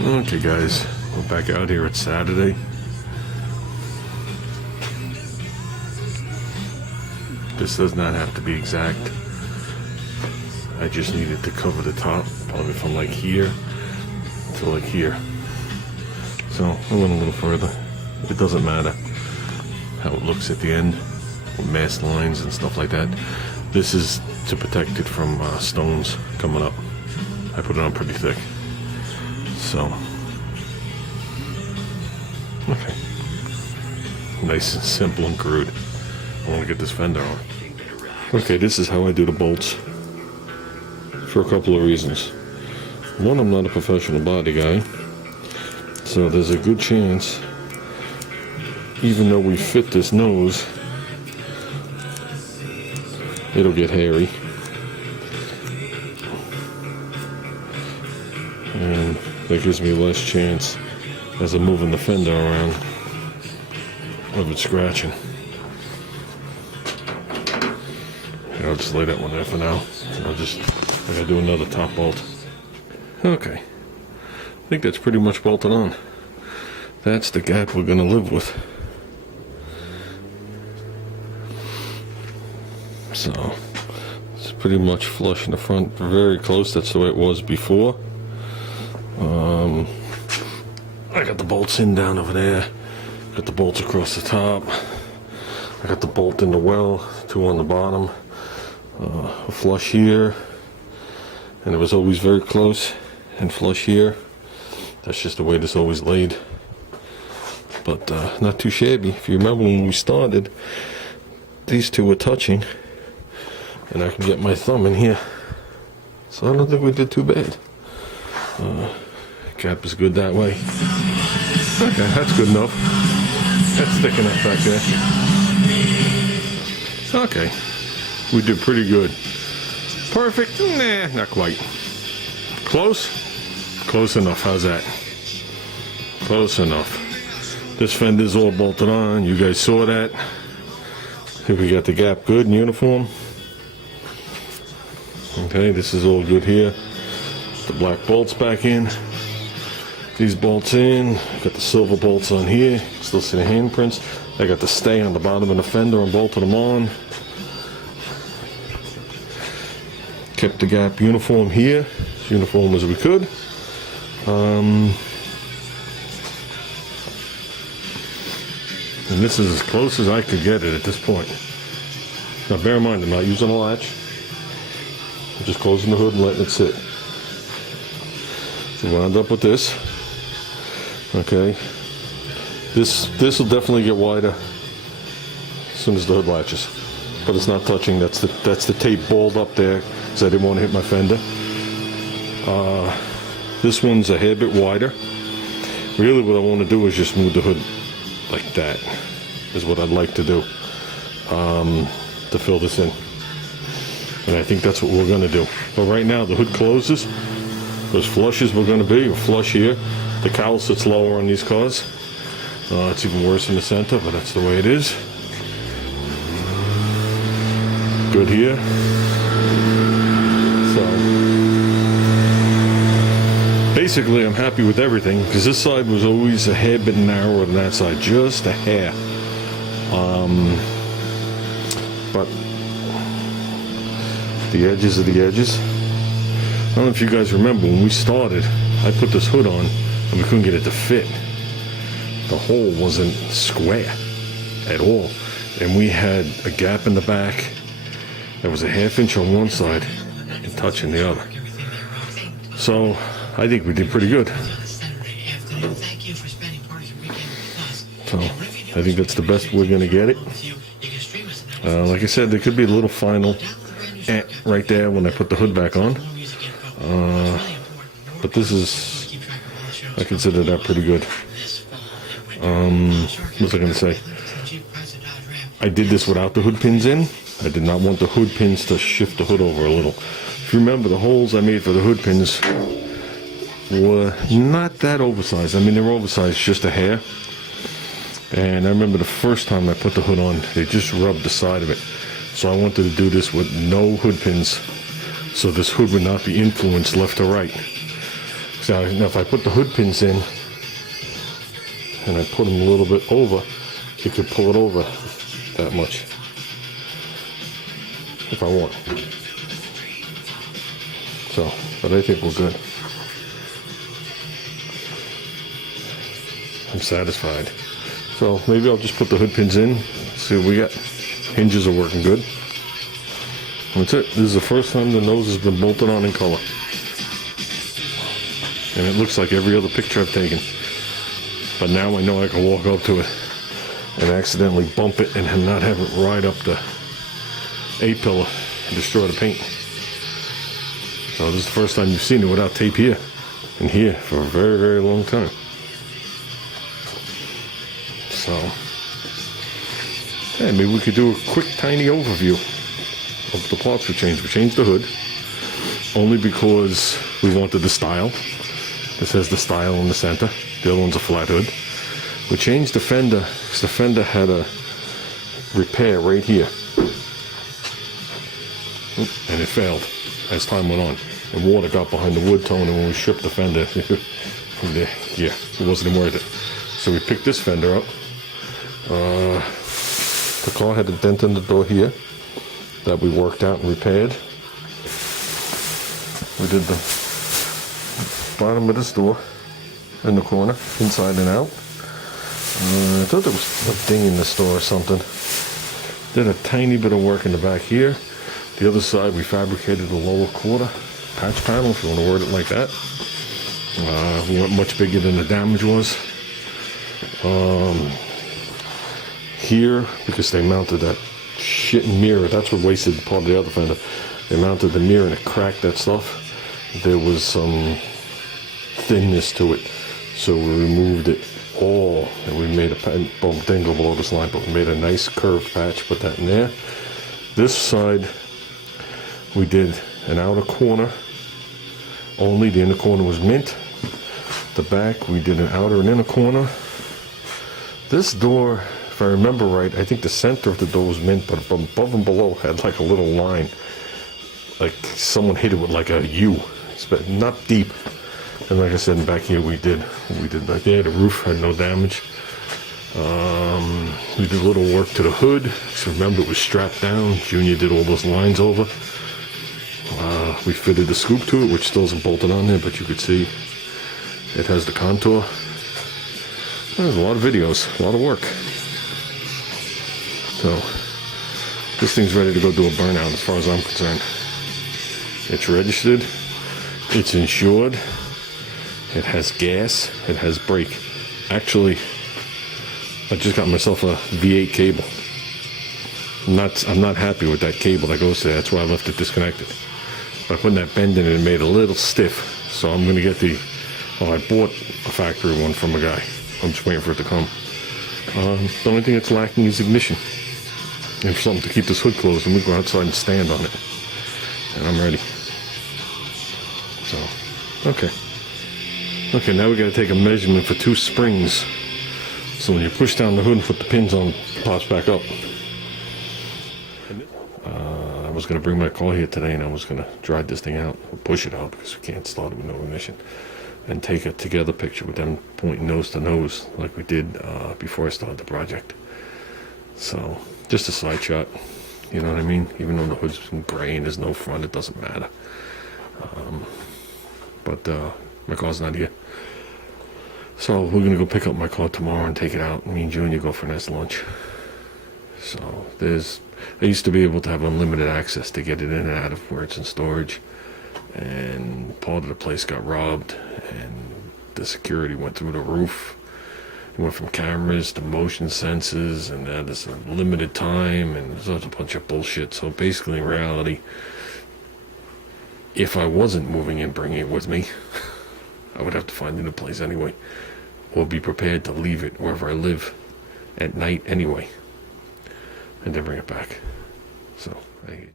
Okay guys, we're back out here. It's Saturday. This does not have to be exact. I just needed to cover the top, probably from like here to like here. So I went a little further. It doesn't matter how it looks at the end with mast lines and stuff like that. This is to protect it from stones coming up. I put it on pretty thick. So, okay. Nice and simple and crude. I want to get this fender on. Okay, this is how I do the bolts. For a couple of reasons. One, I'm not a professional body guy. So there's a good chance, even though we fit this nose, it'll get hairy. And that gives me less chance as I'm moving the fender around of it scratching. And I'll just lay that one there for now. I gotta do another top bolt. Okay. I think that's pretty much bolted on. That's the gap we're gonna live with. So it's pretty much flush in the front, very close. That's the way it was before. I got the bolts in down over there. Got the bolts across the top. I got the bolt in the well, two on the bottom. A flush here, and it was always very close and flush here. That's just the way this always laid. But not too shabby. If you remember when we started, these two were touching, and I can get my thumb in here. So I don't think we did too bad. Gap is good that way. Okay, that's good enough. That's thick enough back there. Okay, we did pretty good. Perfect? Nah, not quite. Close? Close enough. How's that? Close enough. This fender's all bolted on. You guys saw that. I think we got the gap good and uniform. Okay, this is all good here. The black bolts back in. These bolts in. Got the silver bolts on here. Still see the handprints. I got the stay on the bottom of the fender and bolted them on. Kept the gap uniform here. As uniform as we could. And this is as close as I could get it at this point. Now bear in mind, I'm not using a latch. I'm just closing the hood and letting it sit. We wound up with this. Okay. This will definitely get wider as soon as the hood latches. But it's not touching. That's the tape balled up there because I didn't want to hit my fender. This one's a hair bit wider. Really what I want to do is just move the hood like that is what I'd like to do to fill this in. And I think that's what we're going to do. But right now the hood closes. As flush as we're going to be, we're flush here. The cowl sits lower on these cars. It's even worse in the center, but that's the way it is. Good here. So basically I'm happy with everything because this side was always a hair bit narrower than that side, just a hair. But the edges are the edges. I don't know if you guys remember when we started, I put this hood on and we couldn't get it to fit. The hole wasn't square at all. And we had a gap in the back that was a ½ inch on one side and touching the other. So I think we did pretty good. So I think that's the best we're going to get it. Like I said, there could be a little final right there when I put the hood back on. But this is, I consider that pretty good. What was I going to say? I did this without the hood pins in. I did not want the hood pins to shift the hood over a little. If you remember, the holes I made for the hood pins were not that oversized. I mean, they were oversized just a hair. And I remember the first time I put the hood on, they just rubbed the side of it. So I wanted to do this with no hood pins, so this hood would not be influenced left or right. So now if I put the hood pins in and I put them a little bit over, you could pull it over that much if I want. So, but I think we're good. I'm satisfied. So maybe I'll just put the hood pins in, see what we got. Hinges are working good. That's it. This is the first time the nose has been bolted on in color. And it looks like every other picture I've taken. But now I know I can walk up to it and accidentally bump it and not have it ride up the A-pillar and destroy the paint. So this is the first time you've seen it without tape here and here for a very, very long time. So, yeah, maybe we could do a quick, tiny overview of the parts we changed. We changed the hood only because we wanted the style. This has the style in the center. The other one's a flat hood. We changed the fender because the fender had a repair right here. And it failed as time went on. And water got behind the wood tone, and when we stripped the fender, yeah, it wasn't worth it. So we picked this fender up. The car had a dent in the door here that we worked out and repaired. We did the bottom of this door in the corner, inside and out. I thought there was a ding in this door or something. Did a tiny bit of work in the back here. The other side, we fabricated a lower quarter patch panel, if you want to word it like that. We went much bigger than the damage was. Here, because they mounted that shit mirror, that's what wasted part of the other fender. They mounted the mirror and it cracked that stuff. There was some thinness to it, so we removed it all, and we made a bump dingle below this line, but we made a nice curved patch, put that in there. This side, we did an outer corner only. The inner corner was mint. The back, we did an outer and inner corner. This door, if I remember right, I think the center of the door was mint, but above and below had like a little line, like someone hit it with like a U. It's not deep. And like I said, back here we did back there. The roof had no damage. We did a little work to the hood. So remember, it was strapped down. Junior did all those lines over. We fitted the scoop to it, which still isn't bolted on there, but you could see it has the contour. There's a lot of videos, a lot of work. So this thing's ready to go do a burnout as far as I'm concerned. It's registered. It's insured. It has gas. It has brake. Actually, I just got myself a V8 cable. I'm not happy with that cable that goes there. That's why I left it disconnected. But putting that bend in it made it a little stiff. So I'm going to get I bought a factory one from a guy. I'm just waiting for it to come. The only thing that's lacking is ignition. And something to keep this hood closed, and we go outside and stand on it. And I'm ready. So, okay. Okay, now we got to take a measurement for 2 springs. So when you push down the hood and put the pins on, it pops back up. I was going to bring my car here today, and I was going to drive this thing out, or push it out, because we can't start it with no ignition, and take a together picture with them pointing nose to nose, like we did before I started the project. So, just a side shot, you know what I mean? Even though the hood's gray and there's no front, it doesn't matter. But my car's not here. So we're going to go pick up my car tomorrow and take it out. Me and Junior go for a nice lunch. So I used to be able to have unlimited access to get it in and out of where it's in storage. And part of the place got robbed, and the security went through the roof. It went from cameras to motion sensors, and now there's a limited time, and there's a bunch of bullshit. So basically, in reality, if I wasn't moving and bringing it with me, I would have to find a new place anyway, or be prepared to leave it wherever I live at night anyway, and then bring it back. So I hate you.